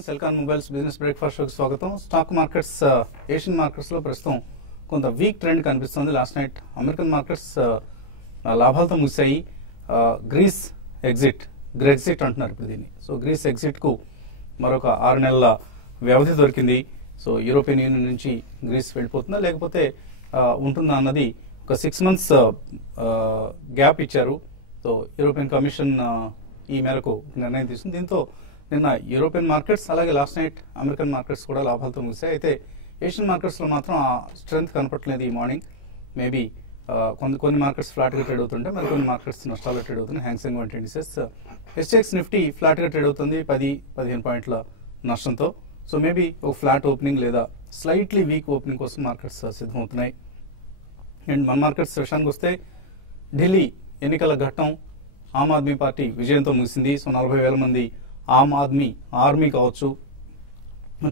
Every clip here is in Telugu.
Morning Celkon mobiles business breakfast షోకి స్వాగతం. స్టాక్ మార్కెట్స్ ఏషియన్ మార్కెట్స్ లో ప్రస్తుతం కొంత వీక్ ట్రెండ్ కనిపిస్తుంది. లాస్ట్ నైట్ అమెరికన్ మార్కెట్స్ లాభాలతో ముగిశాయి. గ్రీస్ గ్రెగ్జిట్ అంటున్నారు ఇప్పుడు దీన్ని. సో గ్రీస్ ఎగ్జిట్ కు మరొక 6 నెలల వ్యవధి దొరికింది. సో యూరోపియన్ యూనియన్ నుంచి గ్రీస్ వెళ్ళిపోతుందా లేకపోతే ఉంటుందా అన్నది ఒక 6 months గ్యాప్ ఇచ్చారు. సో యూరోపియన్ కమిషన్ ఈ మేరకు నిర్ణయం తీసుకుంది. దీంతో నిన్న యూరోపియన్ మార్కెట్స్ అలాగే లాస్ట్ నైట్ అమెరికన్ మార్కెట్స్ కూడా లాభాలతో ముగిశాయి. అయితే ఏషియన్ మార్కెట్స్ లో మాత్రం ఆ స్ట్రెంత్ కనపట్లేదు ఈ మార్నింగ్. మేబీ కొన్ని మార్కెట్స్ ఫ్లాట్ గా ట్రేడ్ అవుతుంటే మరి కొన్ని మార్కెట్స్ నష్టాల్లో ట్రేడ్ అవుతుంది. హ్యాంగ్సెంగ్ వంటి ఇండిసెస్, ఎస్టెక్స్ నిఫ్టీ ఫ్లాట్ గా ట్రేడ్ అవుతుంది 10-15 పాయింట్ల నష్టంతో. సో మేబీ ఒక ఫ్లాట్ ఓపెనింగ్ లేదా స్లైట్లీ వీక్ ఓపెనింగ్ కోసం మార్కెట్స్ సిద్ధమవుతున్నాయి. అండ్ మన మార్కెట్స్ విషయానికి వస్తే ఢిల్లీ ఎన్నికల ఘట్టం ఆమ్ ఆద్మీ పార్టీ విజయంతో ముగిసింది. సో 40,000 మంది ఆమ్ ఆద్మీ ఆర్మీ కావచ్చు,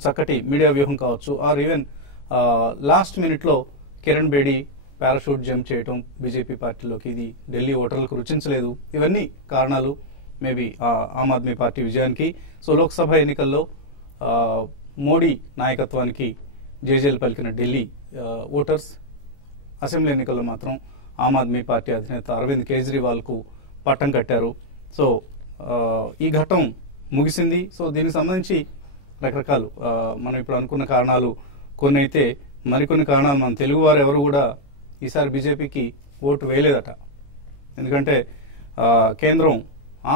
చక్కటి మీడియా వ్యూహం కావచ్చు, ఆర్ ఈవెన్ లాస్ట్ మినిట్ లో కిరణ్ బేడి పారాషూట్ జంప్ చేయటం బీజేపీ పార్టీలోకి, ఇది ఢిల్లీ ఓటర్లకు రుచించలేదు. ఇవన్నీ కారణాలు మేబీ ఆమ్ ఆద్మీ పార్టీ విజయానికి. సో లోక్సభ ఎన్నికల్లో మోడీ నాయకత్వానికి జేజేలు పలికిన ఢిల్లీ ఓటర్స్ అసెంబ్లీ ఎన్నికల్లో మాత్రం ఆమ్ ఆద్మీ పార్టీ అధినేత అరవింద్ కేజ్రీవాల్ కు పట్టం కట్టారు. సో ఈ ఘట్టం ముగిసింది. సో దీనికి సంబంధించి రకరకాలు మనం ఇప్పుడు అనుకున్న కారణాలు కొన్ని అయితే, మరికొన్ని కారణాలు మన తెలుగు వారు ఎవరు కూడా ఈసారి బీజేపీకి ఓటు వేయలేదట. ఎందుకంటే కేంద్రం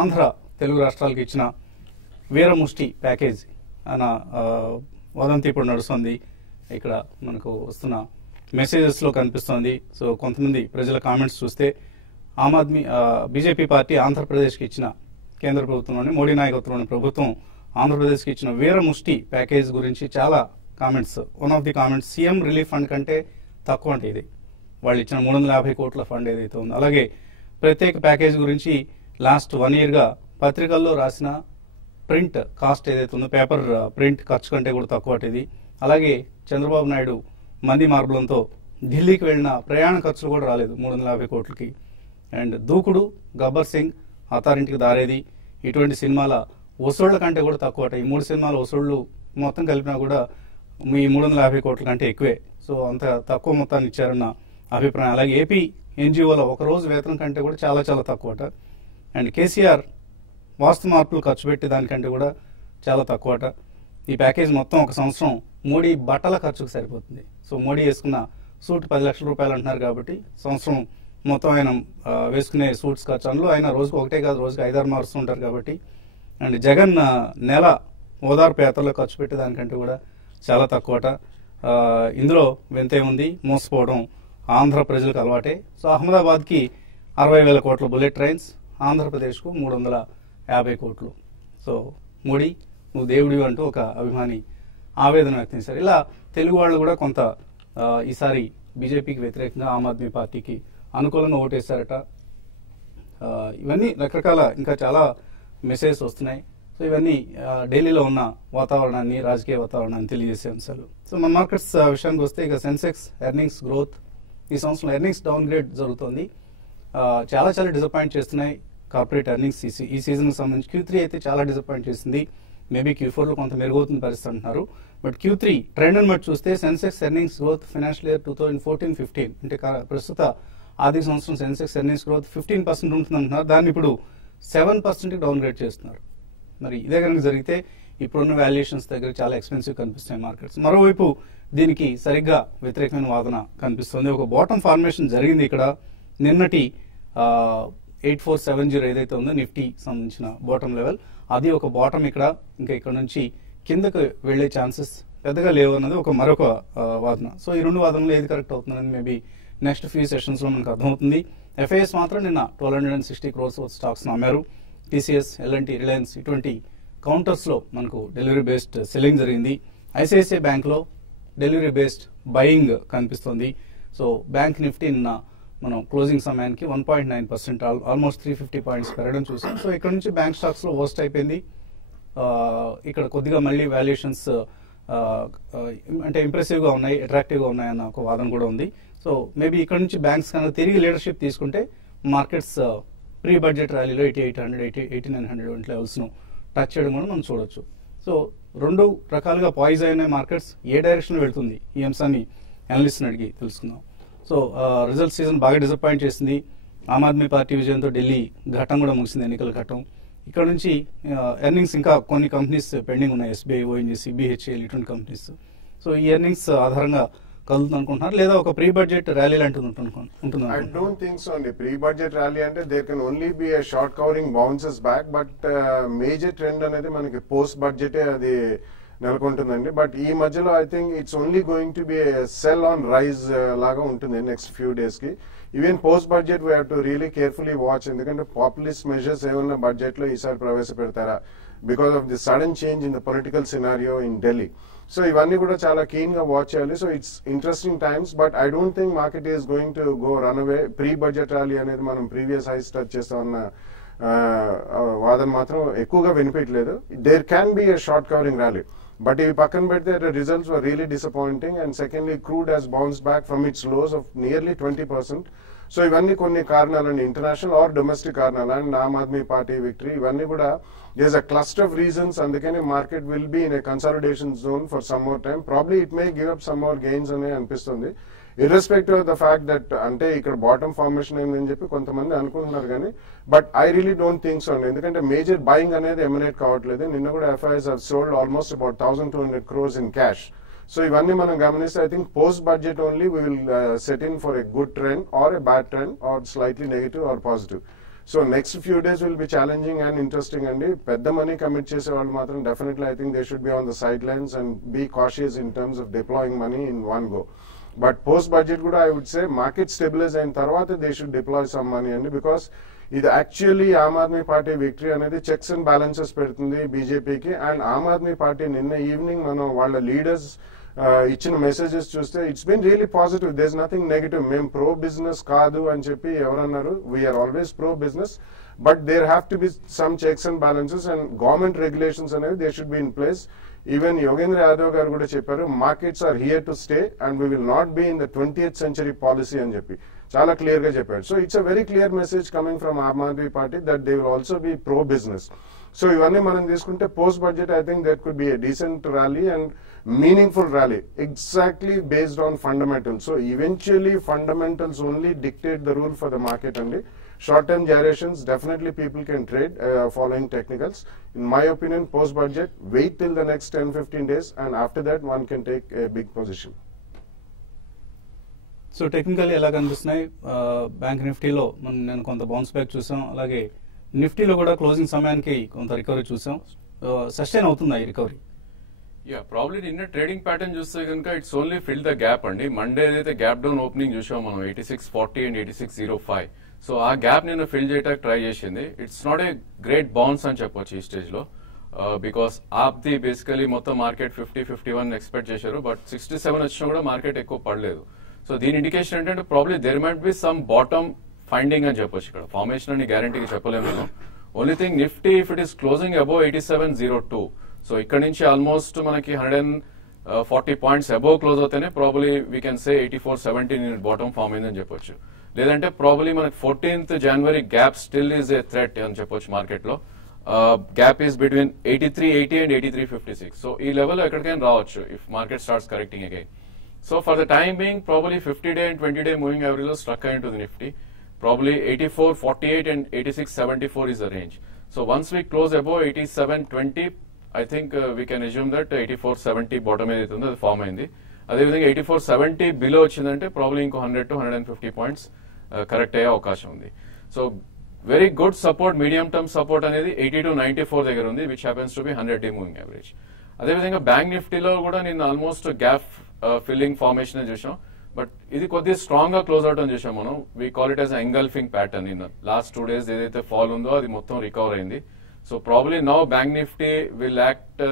ఆంధ్ర తెలుగు రాష్ట్రాలకు ఇచ్చిన వీరముష్టి ప్యాకేజ్ అన్న వదంతి ఇప్పుడు నడుస్తుంది. ఇక్కడ మనకు వస్తున్న మెసేజెస్ లో కనిపిస్తోంది. సో కొంతమంది ప్రజల కామెంట్స్ చూస్తే ఆమ్ ఆద్మీ బీజేపీ పార్టీ ఆంధ్రప్రదేశ్కి ఇచ్చిన కేంద్ర ప్రభుత్వంలోని మోడీ నాయకత్వంలోని ప్రభుత్వం ఆంధ్రప్రదేశ్కి ఇచ్చిన వీరముష్టి ప్యాకేజ్ గురించి చాలా comments. One of the comments, CM relief fund కంటే తక్కువ అంటే ఇది, వాళ్ళు ఇచ్చిన 350 కోట్ల ఫండ్ ఏదైతే ఉందో. అలాగే ప్రత్యేక ప్యాకేజ్ గురించి లాస్ట్ 1 year గా పత్రికల్లో రాసిన ప్రింట్ కాస్ట్ ఏదైతే ఉందో, పేపర్ ప్రింట్ ఖర్చు కంటే కూడా తక్కువ అంటే ఇది. అలాగే చంద్రబాబు నాయుడు మంది మార్బలంతో ఢిల్లీకి వెళ్ళిన ప్రయాణ ఖర్చులు కూడా రాలేదు 350 కోట్లకి. అండ్ దూకుడు, గబ్బర్ సింగ్, అత్తారింటికి దారేది, ఇటువంటి సినిమాల వసూళ్ల కంటే కూడా తక్కువ అట. ఈ 3 సినిమాల వసూళ్లు మొత్తం కలిపినా కూడా ఈ 350 కోట్ల కంటే ఎక్కువే. సో అంత తక్కువ మొత్తాన్ని ఇచ్చారన్న అభిప్రాయం. అలాగే ఏపీ ఎన్జిఓల ఒక రోజు వేతనం కంటే కూడా చాలా చాలా తక్కువ అట. అండ్ కేసీఆర్ వాస్తు మార్పులు ఖర్చు పెట్టి దానికంటే కూడా చాలా తక్కువ అట. ఈ ప్యాకేజ్ మొత్తం ఒక సంవత్సరం మోడీ బట్టల ఖర్చుకు సరిపోతుంది. సో మోడీ వేసుకున్న సూట్ 10 లక్షల రూపాయలు అంటున్నారు కాబట్టి సంవత్సరం మొత్తం ఆయన వేసుకునే సూట్స్ ఖర్చు, అందులో ఆయన రోజుకు ఒకటే కాదు రోజుకి 5-6 మారుస్తుంటారు కాబట్టి. అండ్ జగన్ నెల ఓదార్పు యాత్రలో ఖర్చు పెట్టి దానికంటే కూడా చాలా తక్కువట. ఇందులో వింతే ఉంది, మోసపోవడం ఆంధ్ర ప్రజలకు అలవాటే. సో అహ్మదాబాద్కి 60,000 కోట్ల బుల్లెట్ ట్రైన్స్, ఆంధ్రప్రదేశ్కు 350 కోట్లు. సో మోడీ నువ్వు దేవుడివి అంటూ ఒక అభిమాని ఆవేదన వ్యక్తం చేశారు. ఇలా తెలుగు వాళ్ళు కూడా కొంత ఈసారి బీజేపీకి వ్యతిరేకంగా ఆమ్ ఆద్మీ పార్టీకి అనుకూలంగా ఓటేశారట. ఇవన్నీ రకరకాల ఇంకా చాలా మెసేజెస్ వస్తున్నాయి. సో ఇవన్నీ ఢిల్లీలో ఉన్న వాతావరణాన్ని, రాజకీయ వాతావరణాన్ని తెలియజేసే అంశాలు. సో మన మార్కెట్స్ విషయానికి వస్తే ఇక సెన్సెక్స్ ఎర్నింగ్స్ గ్రోత్, ఈ సంవత్సరం ఎర్నింగ్స్ డౌన్ గ్రేడ్ జరుగుతోంది. చాలా చాలా డిసప్పాయింట్ చేస్తున్నాయి కార్పొరేట్ ఎర్నింగ్స్ ఈ సీజన్కి సంబంధించి. Q3 అయితే చాలా డిసప్పాయింట్ చేసింది. మేబీ Q4 లో కొంత మెరుగవుతున్న పరిస్థితి అంటున్నారు. బట్ Q3 ట్రెండ్ అని బట్టి చూస్తే Sensex earnings growth financial year 2014-15 అంటే ప్రస్తుత ఆర్థిక సంవత్సరం సెన్సెక్స్ ఎర్నింగ్స్ గ్రోత్ 15% ఉంటుంది అంటున్నారు. దాన్ని ఇప్పుడు 7% డౌన్ గ్రేడ్ చేస్తున్నారు. మరి ఇదే కనుక జరిగితే ఇప్పుడున్న వాల్యుయేషన్స్ దగ్గర చాలా ఎక్స్పెన్సివ్ కనిపిస్తాయి మార్కెట్స్. మరోవైపు దీనికి సరిగ్గా వ్యతిరేకమైన వాదన కనిపిస్తుంది. ఒక బాటమ్ ఫార్మేషన్ జరిగింది ఇక్కడ. నిన్నటి 8470 ఏదైతే ఉందో నిఫ్టీ సంబంధించిన బాటమ్ లెవెల్, అది ఒక బాటమ్ ఇక్కడ. ఇంకా ఇక్కడ నుంచి కిందకు వెళ్లే ఛాన్సెస్ పెద్దగా లేవు అన్నది మరొక వాదన. సో ఈ 2 వాదనలు ఏది కరెక్ట్ అవుతుందని మేబీ నెక్స్ట్ ఫ్యూ సెషన్స్ లో మనకు అర్థమవుతుంది. ఎఫ్ఐఎస్ మాత్రం నిన్న 1260 crores స్టాక్స్ అమ్మారు. టీసీఎస్, ఎల్ఎన్టీ, రిలయన్స్ ఇటువంటి కౌంటర్స్ లో మనకు డెలివరీ బేస్డ్ సెల్లింగ్ జరిగింది. ఐసిఐసిఐ బ్యాంక్ లో డెలివరీ బేస్డ్ బయింగ్ కనిపిస్తుంది. సో బ్యాంక్ నిఫ్టీ నిన్న మనం క్లోజింగ్ సమయానికి 1.9% ఆల్మోస్ట్ 350 పాయింట్స్ పెరగడం చూసాం. సో ఇక్కడ నుంచి బ్యాంక్ స్టాక్స్ లో వర్స్ట్ అయిపోయింది. ఇక్కడ కొద్దిగా మళ్ళీ వాల్యుయేషన్స్ అంటే ఇంప్రెసివ్ గా ఉన్నాయి, అట్రాక్టివ్ గా ఉన్నాయన్న ఒక వాదన కూడా ఉంది. సో మేబీ ఇక్కడ నుంచి బ్యాంక్స్ కనుక తిరిగి లీడర్షిప్ తీసుకుంటే మార్కెట్స్ ప్రీ బడ్జెట్ ర్యాలీలో 8800, 8900 వంటి లెవెల్స్ ను టచ్ చేయడం కూడా మనం చూడొచ్చు. సో రెండు రకాలుగా పాయిజ్ అయిన మార్కెట్స్ ఏ డైరెక్షన్ వెళ్తుంది ఈ అంశాన్ని అనలిస్ట్ అడిగి తెలుసుకుందాం. సో రిజల్ట్ సీజన్ బాగా డిసప్పాయింట్ చేసింది. ఆమ్ ఆద్మీ పార్టీ విజయంతో ఢిల్లీ ఘట్టం కూడా ముగిసింది, ఎన్నికల ఘట్టం. ఇక్కడ నుంచి ఎర్నింగ్స్ ఇంకా కొన్ని కంపెనీస్ పెండింగ్ ఉన్నాయి, ఎస్బీఐ, ఓఎన్జీసీ, బీహెచ్ఏఎల్ ఇటువంటి కంపెనీస్. సో ఈ ఎర్నింగ్స్ ఆధారంగా కలుగుతుంది అనుకుంటున్నారు, లేదా ఒక ప్రీ బడ్జెట్ ర్యాలీ లాంటిది ఉంటుంది? I don't think so అండి. ప్రీ బడ్జెట్ ర్యాలీ అంటే there can only be a short covering bounces back, but major trend అనేది మనకి పోస్ట్ బడ్జెటే అది నెలకొంటుందండి. బట్ ఈ మధ్యలో I think it's only going to be sell on rise లాగా ఉంటుంది నెక్స్ట్ ఫ్యూ డేస్ కి. Even post budget we have to really carefully watch, ఎందుకంటే పాపులిస్ట్ మెజర్స్ ఏమన్నా బడ్జెట్ లో ఈసారి ప్రవేశపెడతారా because of the sudden change in the political scenario in Delhi. So ఇవన్నీ కూడా చాలా కీన్ గా వాచ్ చేయాలి. So it's interesting times, but I don't think market is going to go run away. Pre budget rally అనేది మనం ప్రీవియస్ హైస్ టచ్ చేస్తామన్న వాదన మాత్రం ఎక్కువగా వినిపించలేదు. There can be a short covering rally, but ఇవి పక్కన పెడితే results were really disappointing. And secondly crude has bounce back from its lows of nearly 20%. So ఇవన్నీ కొన్ని కారణాలండి, ఇంటర్నేషనల్ ఆర్ డొమెస్టిక్ కారణాలు. And Aam Aadmi Party victory, ఇవన్నీ కూడా there's a cluster of reasons, అందుకని market will be in a consolidation zone for some more time. Probably it may give up some more gains అని అనిపిస్తుంది, irrespective of the fact that అంటే ఇక్కడ బాటమ్ ఫార్మేషన్ అయిందని చెప్పి కొంతమంది అనుకుంటున్నారు కానీ, but I really don't think so అండి. ఎందుకంటే మేజర్ బయింగ్ అనేది ఎమినేట్ కావట్లేదు. నిన్న కూడా FIs have sold almost about 1,200 crores in cash. So ఇవన్నీ మనం గమనిస్తే I think post budget only we will set in for a good trend or a bad trend or slightly negative or positive. So next few days will be challenging and interesting అండి. పెద్ద మనీ కమిట్ చేసే వాళ్ళు మాత్రం definitely I think they should be on the sidelines and be cautious in terms of deploying money in one go. But post budget కూడా I would say market stabilize అయిన తర్వాత they should deploy some money అండి, బికాస్ ఇది actually Aam Aadmi Party victory అనేది చెక్స్ అండ్ బ్యాలెన్సెస్ పెడుతుంది బీజేపీకి. అండ్ ఆమ్ ఆద్మీ పార్టీ నిన్న ఈవినింగ్ మనం వాళ్ళ లీడర్స్ ఇచ్చిన మెసేజెస్ చూస్తే it's been really positive, there is nothing negative. మేము ప్రో బిజినెస్ కాదు అని చెప్పి ఎవరన్నారు, we are always pro business, but there have to be some checks and balances and government regulations అనేవి they should be in place. Even Yogendra Yadav గారు కూడా చెప్పారు, markets are here to stay and we will not be in the 20th century policy అని చెప్పి చాలా క్లియర్ గా చెప్పాడు. So it's a very clear message coming from Aam Aadmi Party that they will also be pro business. So ఇవన్నీ మనం తీసుకుంటే post budget I think that could be a decent rally and meaningful rally exactly based on fundamentals. So eventually fundamentals only dictate the rule for the market only. Short term gyrations definitely people can trade following technicals. In my opinion, post budget wait till the next 10-15 days and after that one can take a big position. So technically ఎలా కనిపిస్తున్నాయి బ్యాంక్ నిఫ్టీలో? నేను కొంత బౌన్స్ బ్యాక్ చూసాం, అలాగే నిఫ్టీలో కూడా క్లోజింగ్ సమయానికి కొంత రికవరీ చూసాం. సస్టైన్ అవుతుందా ఈ రికవరీ? ప్రాబ్లీ నిన్న ట్రేడింగ్ ప్యాటర్న్ చూస్తే కనుక it's only fill the gap అండి. మండే ఏదైతే గ్యాప్ డౌన్ ఓపెనింగ్ చూసాం మనం 8640 అండ్ 8605, సో ఆ గ్యాప్ నిన్న ఫిల్ చేయడానికి ట్రై చేసింది. It's not a great bounce అని చెప్పొచ్చు ఈ స్టేజ్ లో, బికాస్ ఆప్ది బేసికలీ మొత్తం మార్కెట్ 50-51 ఎక్స్పెక్ట్ చేశారు, బట్ 67 వచ్చినా కూడా మార్కెట్ ఎక్కువ పడలేదు. సో దీని ఇండికేషన్ ఏంటంటే probably there might be some bottom finding అని చెప్పొచ్చు. ఇక్కడ ఫార్మేషన్ అని గ్యారంటీగా చెప్పలేము మనం. Only thing Nifty if it is closing above 8702, so ఇక్కడ నుంచి ఆల్మోస్ట్ మనకి 140 పాయింట్స్ అబోవ్ క్లోజ్ అవుతేనే probably we can say 8470 bottom form అయిందని చెప్పొచ్చు. లేదంటే ప్రాబ్లీ మనకి 14th January gap still is a threat అని చెప్పొచ్చు మార్కెట్ లో. Gap is between 8380 and 8356, so ఈ లెవెల్ ఎక్కడికైనా రావచ్చు if market starts correcting again. So for the time being probably 50-day and 20-day moving average లో స్ట్రక్ అయి ఉంటుంది Nifty. Probably 8448 and 8674 is the range. So once we close above 8720, I think we can assume that 8470 bottom ఏదైతే ఉందో అది ఫామ్ అయింది. అదేవిధంగా 8470 బిలో వచ్చిందంటే ప్రాబ్లీ ఇంకో 100 to 150 పాయింట్స్ కరెక్ట్ అయ్యే అవకాశం ఉంది. So very good support, medium term support అనేది 80 to 94 దగ్గర ఉంది, which happens to B 100-day moving average. అదేవిధంగా బ్యాంక్ నిఫ్టీలో కూడా నేను ఆల్మోస్ట్ గ్యాప్ ఫిల్లింగ్ ఫార్మేషన్ చూసాం, బట్ ఇది కొద్దిగా స్ట్రాంగ్ గా క్లోజ్ అవుట్ అని చూసాం మనం. We call it as engulfing pattern. In last 2 days ఏదైతే ఫాల్ ఉందో అది మొత్తం రికవర్ అయింది. So probably now bank Nifty will act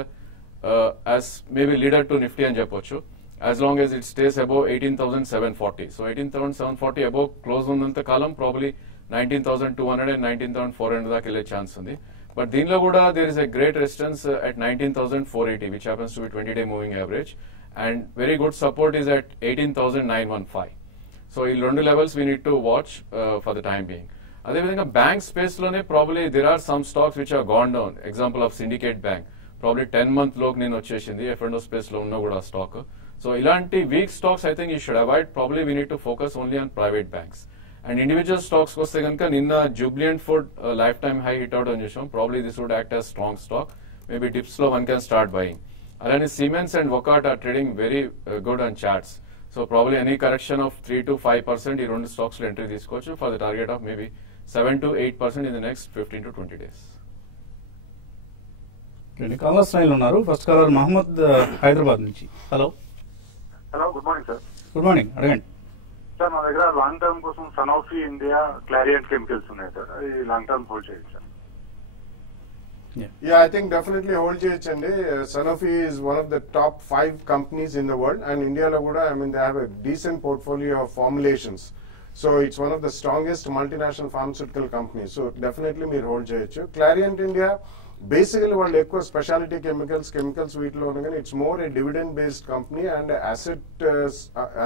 as maybe leader to Nifty అని చెప్పొచ్చు, as long as it stays above 18,740. So 18,740 above close ఉన్నంత కాలం ప్రాబ్లీ 19,200 and 19,400 దాకా వెళ్ళే ఛాన్స్ ఉంది. బట్ దీనిలో కూడా there is a great resistance at 19,480, which happens to be 20-day moving average. And very good support is at 18,915. So ఈ రెండు levels we need to watch for the time being. అదేవిధంగా బ్యాంక్ స్పేస్ లోనే probably there are some stocks which have gone down. Example of Syndicate Bank. Probably 10-month లోకి నేను వచ్చేసింది F&O స్పేస్ లో ఉన్న కూడా స్టాక్. సో ఇలాంటి weak stocks I think you should avoid. Probably we need to focus only on private banks. And individual stocks వస్తే కనుక నిన్న Jubilant food lifetime high hit out అని చూసాం. Probably this would act as strong stock. Maybe dips లో వన్ కెన్ స్టార్ట్ బయింగ్. అలానే సిమెన్స్ అండ్ వొకాట్ are trading very good on charts. So probably any correction of 3 to 5% ఈ రెండు స్టాక్స్ లో ఎంట్రీ తీసుకోవచ్చు for the target of maybe 7 to 8% in the next 15 to 20 days. రెండు కాలర్స్ లైన్ ఉన్నారు. ఫస్ట్ కాలర్ మహమ్మద్ హైదరాబాద్ నుంచి. Hello good morning sir. Good morning, అడగండి సార్. మా దగ్గర లాంగ్ టర్మ్ కోసం సనోఫీ ఇండియా, క్లారియంట్ కెమికల్స్ ఉన్నాయి సార్. ఈ లాంగ్ టర్మ్ హోల్డ్ చేయండి sir. Yeah, I think definitely hold cheyachandi. Sanofi is one of the top 5 companies in the world, and India lo kuda, I mean, they have a decent portfolio of formulations. So it's one of the strongest multinational pharmaceutical companies. So definitely meer hold cheyachu. Clariant India, basically వాళ్ళు ఎక్కువ స్పెషాలిటీ కెమికల్స్ వీటిలో ఉండగానే it's more a dividend based company and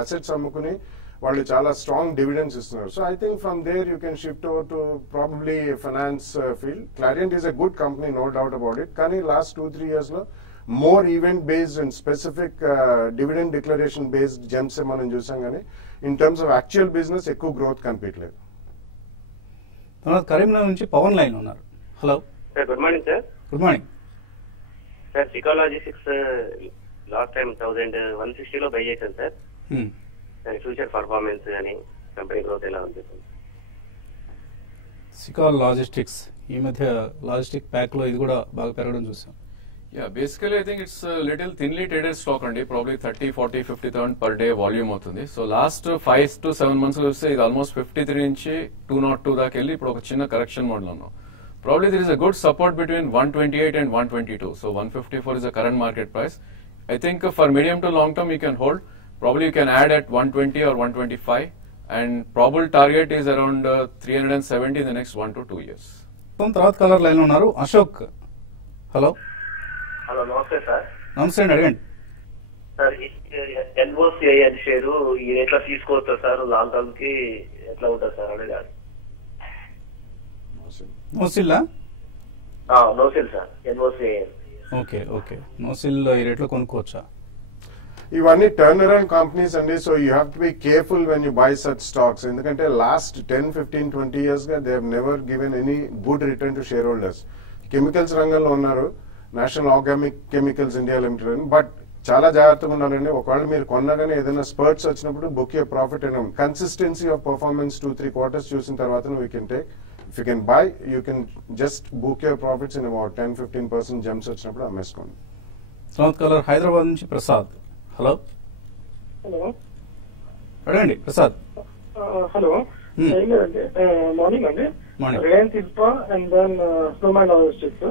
assets అమ్ముకుని వాళ్ళు చాలా స్ట్రాంగ్ డివిడెండ్స్ ఇస్తున్నారు. So I think from there you can shift over to probably finance field. Clariant is a good company, no doubt about it. కానీ లాస్ట్ 2-3 years లో more event based and specific dividend declaration based gems మనం చూసాం, కానీ in terms of actual business ఎక్కువ గ్రోత్ కనిపించలేదు. తర్వాత కరీంనగర్ నుంచి పవన్ లైన్ ఉన్నారు. Hello sir. Good morning sir. Good morning sir. Sical Logistics last time 1,160 లో బై చేశాను సార్. దాని ఫ్యూచర్ పర్ఫార్మెన్స్ కానీ కంపెనీ గ్రోత్ ఎలా ఉంది? సికాల్ లాజిస్టిక్స్ ఈ మధ్య లాజిస్టిక్ ప్యాక్ లో ఇది కూడా బాగా పెరగడం చూసాం. Yeah, basically I think it's a little thinly traded stock అండి. Probably 30, 40, 50,000 per day వాల్యూమ్ అవుతుంది. సో లాస్ట్ 5 to 7 months లో చూస్తే ఇది ఆల్మోస్ట్ 53 నుంచి 202 దాకా వెళ్ళి ఇప్పుడు ఒక చిన్న కరెక్షన్ మోడ్ లో ఉన్నాం. Probably there is a good support between 128 and 122. So 154 is the current market price. I think for medium to long term you can hold. Probably you can add at 120 or 125 and probable target is around 370 in the next 1 to 2 years. తర్వాత కలర్ లైన్ ఉన్నారు అశోక్. హలో హలో, నమస్తే సార్. నమస్తే అండి, అడగండి సార్. ఎన్ఓసిఐ అది షేరు ఈ రేట్లో తీసుకోవచ్చా సార్? లాంగ్ టర్మ్ కి ఎట్లా ఉంటుంది సార్ అనేది? నోసిల్లా? NOCIL sir, NOCI. Okay okay, NOCIL ఈ రేట్లో కొనుక్కోవచ్చా? ఇవన్నీ టర్న్ అరౌండ్ కంపెనీస్ అండి. So you have to be careful when you buy such stocks. ఎందుకంటే లాస్ట్ 10, 15, 20 years గా they have never given any good return to shareholders. Chemicals రంగంలో ఉన్నారు, National Organic Chemicals India Limited. But చాలా జాగ్రత్తగా ఉండాలండి. ఒకవేళ మీరు కొన్నగానే ఏదైనా స్పర్ట్స్ వచ్చినప్పుడు book your profit and consistency of performance 2-3 quarters చూసిన తర్వాత we can take. If you can buy, you can just book your profits in about 10-15% jumps వచ్చినప్పుడు అమ్మేసుకోండి. తర్వాత కలర్ హైదరాబాద్ నుంచి ప్రసాద్. హలో హలో, అడగండి ప్రసాద్. హలో. మార్నింగ్ అండి. Morning. Reliance Infra and then Snowman Logistics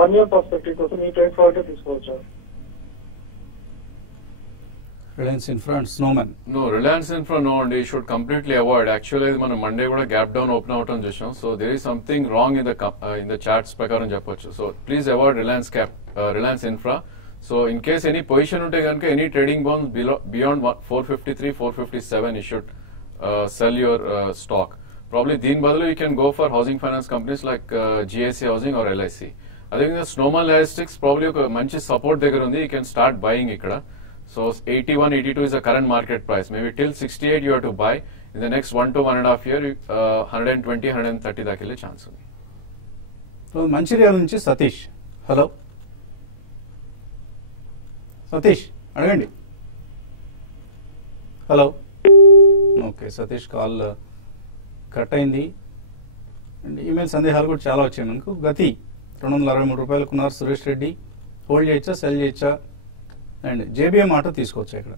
1 year perspective కోసం ఈ ట్రేడ్ ఫార్వర్డ్ తీసుకోవచ్చు. Reliance Infra and Snowman. No, Reliance Infra no, and you should completely avoid. Actually, మనం మండే కూడా గ్యాప్ డౌన్ ఓపెన్ అవటం చూసాం. So there is something wrong in the charts ప్రకారం చెప్పొచ్చు. So please avoid Reliance Infra. So in case any position ఉంటే కనుక any trading bands beyond 453, 457 you should sell your stock. Probably దీని బదులు you can go for housing finance companies like GIC housing or LIC. అదేవిధంగా స్నోమాన్ లాజిస్టిక్స్ ప్రాబ్లీ ఒక మంచి సపోర్ట్ దగ్గర ఉంది. యూ కెన్ స్టార్ట్ బయింగ్ ఇక్కడ. So 81, 82 is the current market price. Maybe till 68 you have to buy. In the next 1 to 1.5 year, 120, 130 దాకా వెళ్ళే ఛాన్స్ ఉంది. మంచిర్యాల నుంచి సతీష్. హలో సతీష్, అడగండి. Hello. Okay, Satish call cut అయింది. అండ్ ఈమెయిల్ సందేహాలు కూడా చాలా వచ్చాయి మనకు. గతి 263 రూపాయలు కొన్నారు సురేష్ రెడ్డి. హోల్డ్ చేయొచ్చా, సెల్ చేయొచ్చా? అండ్ జేబీఎం ఆటో తీసుకోవచ్చు ఇక్కడ.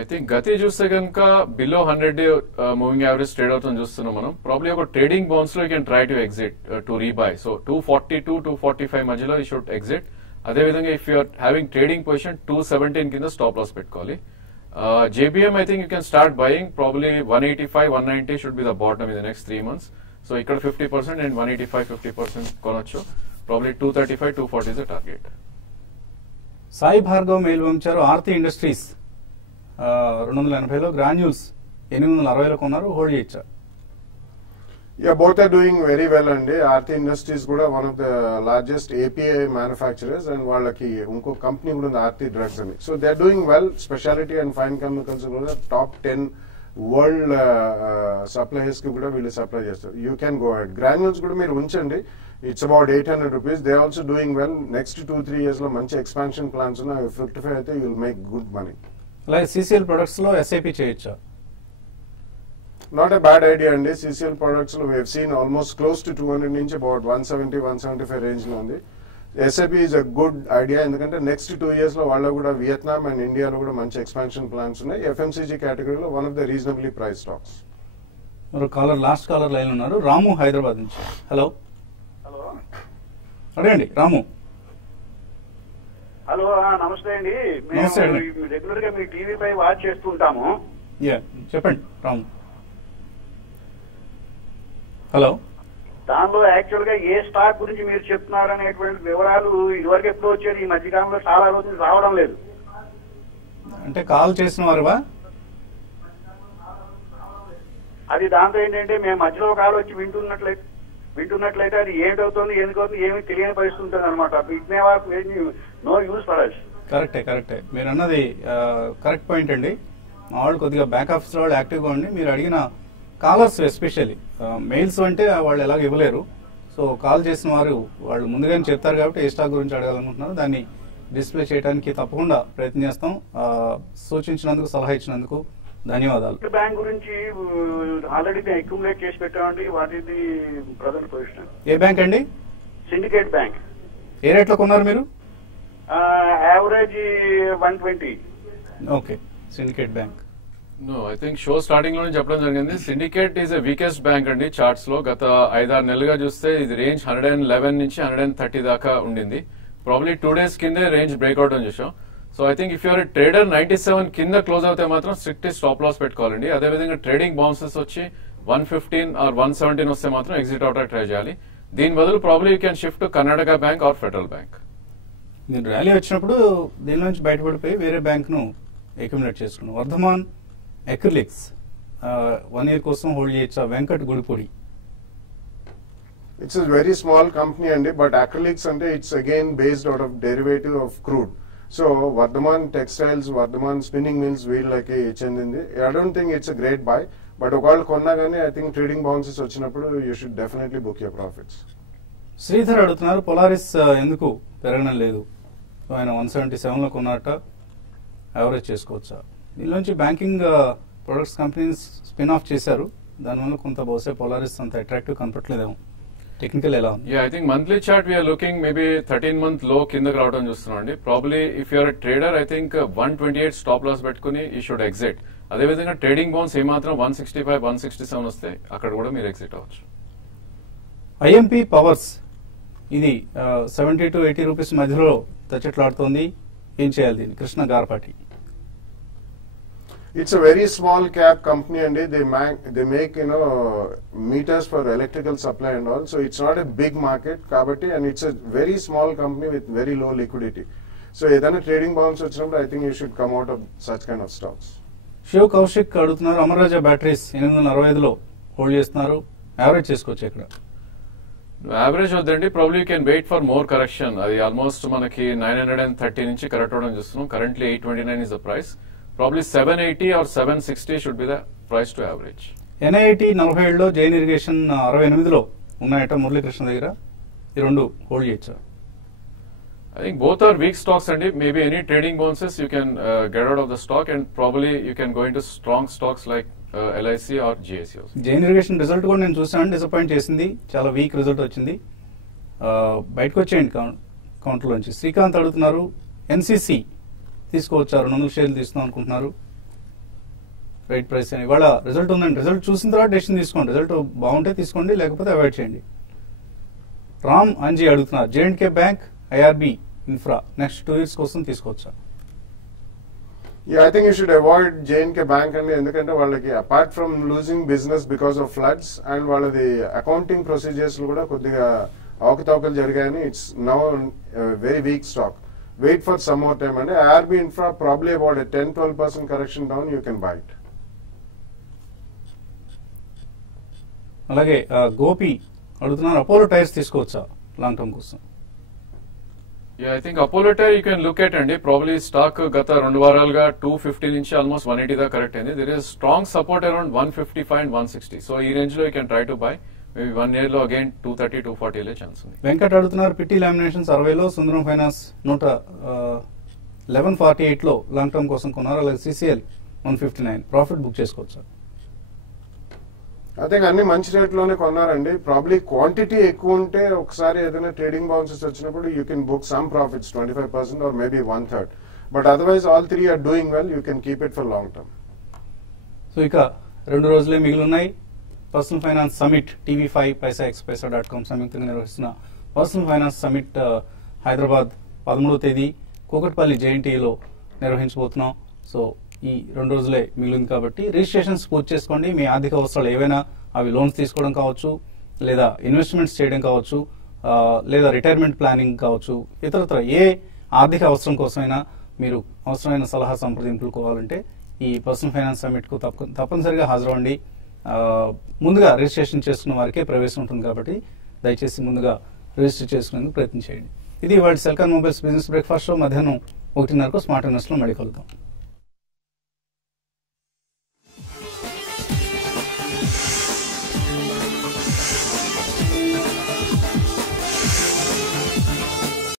ఐ థింక్ గతి చూస్తే కనుక బిలో 100 మూవింగ్ యావరేజ్ ట్రేడ్ అవుతుంది చూస్తున్నాం మనం. ప్రాబ్లీ ఒక ట్రేడింగ్ బౌన్స్ లో you can try to exit to rebuy. So 242, 245 మధ్యలో యూ షుడ్ ఎగ్జిట్. అదేవిధంగా if you're having trading position 217 కింద స్టాప్ లాస్ పెట్టుకోవాలి. JBM I think you can start buying. Probably 185, 190 should be the bottom in the next 3 months. So ఇక్కడ 50% అండ్ 185, 50% కొనొచ్చు. Probably 235, 240 is the target. Sai Bhargav mail పంపించారు. ఆర్తి ఇండస్ట్రీస్ 280లో, గ్రాన్యూల్స్ 860లో కొన్నారు. హోల్డ్ చేయొచ్చా? Yeah, both are doing very well అండి. ఆర్తి ఇండస్ట్రీస్ కూడా one of the largest API manufacturers and వాళ్ళకి ఇంకో కంపెనీ కూడా ఉంది ఆర్తి డ్రగ్స్ అని. So they are doing well. Speciality and fine chemicals కూడా టాప్ 10 వరల్డ్ సప్లైయర్స్ కి కూడా వీళ్ళు సప్లై చేస్తారు. You can go head. Granules కూడా మీరు ఉంచండి. It's about 800 rupees. They also doing well. Next 2-3 years లో మంచి ఎక్స్పాన్షన్ ప్లాన్స్ ఉన్నాయి. ఫ్రూక్టిఫై అయితే you will make good money. అలాగే సిసిఎల్ ప్రొడక్ట్స్ లో ఎస్ఐపి చేయొచ్చా? Not a bad idea అండి. CCL products లో we have seen almost close to 200 నుంచి about 170-175 రేంజ్ లో ఉంది. SAP is a good idea ఎందుకంటే నెక్స్ట్ 2 years లో వాళ్ళ కూడా వియత్నాం అండ్ ఇండియాలో కూడా మంచి ఎక్స్పాన్షన్ ప్లాన్స్ ఉన్నాయి. FMCG కేటగిరీలో one of the reasonably price stocks. మరో కాలర్, లాస్ట్ కాలర్ లైన్ ఉన్నారు. రాము హైదరాబాద్ నుంచి. హలో హలో అడగండి రాము. హలో నమస్తే అండి. నమస్తే అండి. మేము రెగ్యులర్ గా మీ టీవీ పై వాచ్ చేస్తుంటాము. చెప్పండి రాము. హలో. దానిలో యాక్చువల్ గా ఏ స్టాక్ గురించి మీరు చెప్తున్నారు అనేటువంటి వివరాలు ఇదివరకు ఎప్పుడు వచ్చేది, ఈ మధ్యకాలంలో చాలా రోజులు రావడం లేదు. అంటే కాల్ చేసిన వారువా? అది దాంతో ఏంటంటే మేము మధ్యలో కాల్ వచ్చి వింటున్నట్లయితే అది ఏంటవుతుంది ఎందుకవుతుంది ఏమి తెలియని పరిస్థితి ఉంటుంది అనమాట. No use for us. కరెక్టే మీరు అన్నది కరెక్ట్ పాయింట్ అండి. మా వాళ్ళు కొద్దిగా బ్యాక్ ఆఫీస్ వాళ్ళు యాక్టివ్గా ఉండి మీరు అడిగిన కాలర్స్ ఎస్పెషల్లీ మెయిల్స్ అంటే వాళ్ళు ఎలాగ ఇవ్వలేరు. సో కాల్ చేసిన వారు వాళ్ళు ముందుగానే చెప్తారు కాబట్టి ఏ స్టాక్ గురించి అడగాలనుకుంటున్నారు దాన్ని డిస్ప్లే చేయడానికి తప్పకుండా ప్రయత్నం చేస్తాం. సూచించినందుకు, సలహా ఇచ్చినందుకు ధన్యవాదాలు. బ్యాంక్ గురించి ఆల్రెడీ అక్యుములేట్ చేసి పెట్టామండి. What is the present position? ఏ బ్యాంక్ అండి? Syndicate Bank. ఏ రేట్లో కొన్నారు మీరు? Average 120. Okay, Syndicate Bank. No, I think show starting లోనే చెప్పడం జరిగింది. Syndicate is a weakest bank అండి చార్ట్స్ లో. గత 5-6 నెలలుగా చూస్తే ఇది రేంజ్ 111 నుంచి 130 దాకా ఉండింది. ప్రాబ్లీ 2 days కిందే రేంజ్ బ్రేక్అవుట్ అని చూసాం. So I think if you're trader 97 కింద క్లోజ్ అవుతే మాత్రం స్ట్రిక్ట్ స్టాప్ లాస్ పెట్టుకోవాలండి. అదేవిధంగా ట్రేడింగ్ బౌన్సెస్ వచ్చి 115 or 117 వస్తే మాత్రం ఎగ్జిట్ అవుట్ ట్రై చేయాలి. దీని బదులు probably you can shift Karnataka Bank or Federal Bank. నేను ర్యాలీ వచ్చినప్పుడు దీని నుంచి బయటపడిపోయి వేరే బ్యాంక్ ను అక్యుములేట్ చేసుకున్నాను. వర్ధమాన్ అక్రిలిక్స్ 1 year కోసం హోల్డ్ చేయొచ్చా? Venkat Gudipudi. It's very small company అండి. బట్ అక్రిలిక్స్ అంటే it's again based out of derivative of crude. So Vardhman Textiles, Vardhman Spinning Mills వీళ్ళకి చెందింది. I don't think it's a great buy. But ఒకవేళ కొన్నా కానీ ఐ థింక్ ట్రేడింగ్ బౌన్సెస్ వచ్చినప్పుడు you should definitely book your profits. Sridhar అడుగుతున్నారు పొలారిస్ ఎందుకు పెరగడం లేదు? ఆయన 177 లో కొన్నారట, యావరేజ్ చేసుకోవచ్చా? దీనిలోంచి banking products companies spin off చేశారు. దానివల్ల కొంత బహుశా పొలారిస్ అంత అట్రాక్టివ్ కనపట్లేదేమో. టెక్నికల్ ఎలా ఉంది? I think monthly chart we're looking maybe 13-month లో కిందకి రావడం చూస్తున్నాం అండి. Probably if you're trader I think 128 stop loss పెట్టుకుని ఈ షుడ్ ఎగ్జిట్. అదేవిధంగా ట్రేడింగ్ బౌన్స్ ఏమాత్రం 165, 167 వస్తే అక్కడ కూడా మీరు ఎగ్జిట్ అవ్వచ్చు. ఐఎంపీ పవర్స్ ఇది 70 to 80 రూపీస్ మధ్యలో తచ్చట్లాడుతోంది. ఏం చేయాలి దీన్ని? Krishna గార్పాటి. It's a very small cap company and they make meters for electrical supply and all. So it's not a big market kabatti, and it's a very small company with very low liquidity. So ఏదైనా ట్రేడింగ్ బౌన్స్ వచ్చినప్పుడు I think you should come out of such kind of stocks. Shiv Kaushik అడుగుతున్నారు అమర్రాజా బ్యాటరీస్ 865లో హోల్డ్ చేస్తున్నారు, యావరేజ్ చేసుకోవచ్చు ఇక్కడ? యావరేజ్ వద్దండి, probably you can wait for more correction. అది ఆల్మోస్ట్ మనకి 930 నుంచి కరెక్ట్ అవడం చూస్తున్నాం. Currently 829 is the price. Probably 780 or 760 should be the price to average. NIIT 47లో, జైన్ ఇరిగేషన్ 68లో ఉన్నాయట మురళీకృష్ణ దగ్గర. ఈ రెండు హోల్డ్ చేయొచ్చా? I think both are weak stocks and maybe any trading bounces you can get out of the stock and probably you can go into strong stocks like LIC or GIC also. Jain irrigation result కూడా నేను చూసాను, డిసప్పాయింట్ చేసింది. చాలా వీక్ రిజల్ట్ వచ్చింది. బయటకు వచ్చేయండి కౌంటర్లోంచి. శ్రీకాంత్ అడుగుతున్నారు NCC తీసుకోవచ్చు, 200 షేర్లు తీసుకుందాం అనుకుంటున్నారు. రైట్ ప్రైస్ అని ఇవాళ రిజల్ట్ ఉందండి. రిజల్ట్ చూసిన తర్వాత డెసిషన్ తీసుకోండి. రిజల్ట్ బాగుంటే తీసుకోండి, లేకపోతే అవాయిడ్ చేయండి. రామ్ అంజీ అడుగుతున్నారు J&K bank, IRB infra next 2 years కోసం తీసుకోవచ్చా? Yeah, I think you should avoid J&K Bank and ఎందుకంటే వాళ్ళకి apart from losing business because of floods and వాళ్ళది accounting procedures కూడా కొద్దిగా అవకతవకలు జరిగాయని it's now a very weak stock. Wait for some more time and IRB Infra probably about a 10-12% correction down you can buy it. అలాగే గోపి అడుగుతున్నారు అపోలో టైర్స్ తీసుకోవచ్చా లాంగ్ టర్మ్ కోసం? I think Apollo Tyre you can look at అండి. ప్రాబ్లీ స్టాక్ గత 2 వారాలుగా 250 నుంచి ఆల్మోస్ట్ 180 దాకా కరెక్ట్ అయింది. There is strong support around 155 and 160. So ఈ రేంజ్ లో you can try to buy. Maybe 1 year లో అగైన్ 230, 240 లే ఛాన్స్ ఉంది. వెంకట్ అడుగుతున్నారు పిటి లామినేషన్స్ 60లో, సుందరం ఫైనాన్స్ 1148 లో లాంగ్ టర్మ్ కోసం కొన్నారు. అలాగే సిసిఎల్ 159 ప్రాఫిట్ బుక్ చేసుకోవచ్చు. ఐ థింక్ అన్ని మంచి రేట్ లోనే కొన్నారండి. ప్రాబ్లీ క్వాంటిటీ ఎక్కువ ఉంటే ఒకసారి ఏదైనా ట్రేడింగ్ బౌన్సెస్ వచ్చినప్పుడు you can book some profits 25% or maybe 1/3. But otherwise all three are doing well, you can keep it for long term. So ఇక 2 రోజులే మిగిలి ఉన్నాయి. Personal finance summit TV5 paisaxpaisa.com సంయుక్తంగా నిర్వహిస్తున్న పర్సనల్ ఫైనాన్స్ సమిట్ హైదరాబాద్ 13వ తేదీ కూకట్పల్లి JNTలో నిర్వహించబోతున్నాం. సో ఈ 2 రోజులే మిగిలింది కాబట్టి రిజిస్ట్రేషన్స్ పూర్తి చేసుకోండి. మీ ఆర్థిక అవసరాలు ఏవైనా, అవి లోన్స్ తీసుకోవడం కావచ్చు, లేదా ఇన్వెస్ట్మెంట్స్ చేయడం కావచ్చు, లేదా రిటైర్మెంట్ ప్లానింగ్ కావచ్చు, ఇతరత్ర ఏ ఆర్థిక అవసరం కోసమైనా మీరు అవసరమైన సలహా సంప్రదింపులు కోవాలంటే ఈ పర్సనల్ ఫైనాన్స్ సమిట్కు తప్పనిసరిగా హాజరవ్వండి. ముందుగా రిజిస్ట్రేషన్ చేసుకున్న వారికే ప్రవేశం ఉంటుంది కాబట్టి దయచేసి ముందుగా రిజిస్టర్ చేసుకునేందుకు ప్రయత్నం చేయండి. ఇది వాటి Celkon mobiles business breakfast show. మధ్యాహ్నం 1:30కు స్మార్ట్ ఇన్వెస్ట్లో మళ్ళీ కలుద్దాం.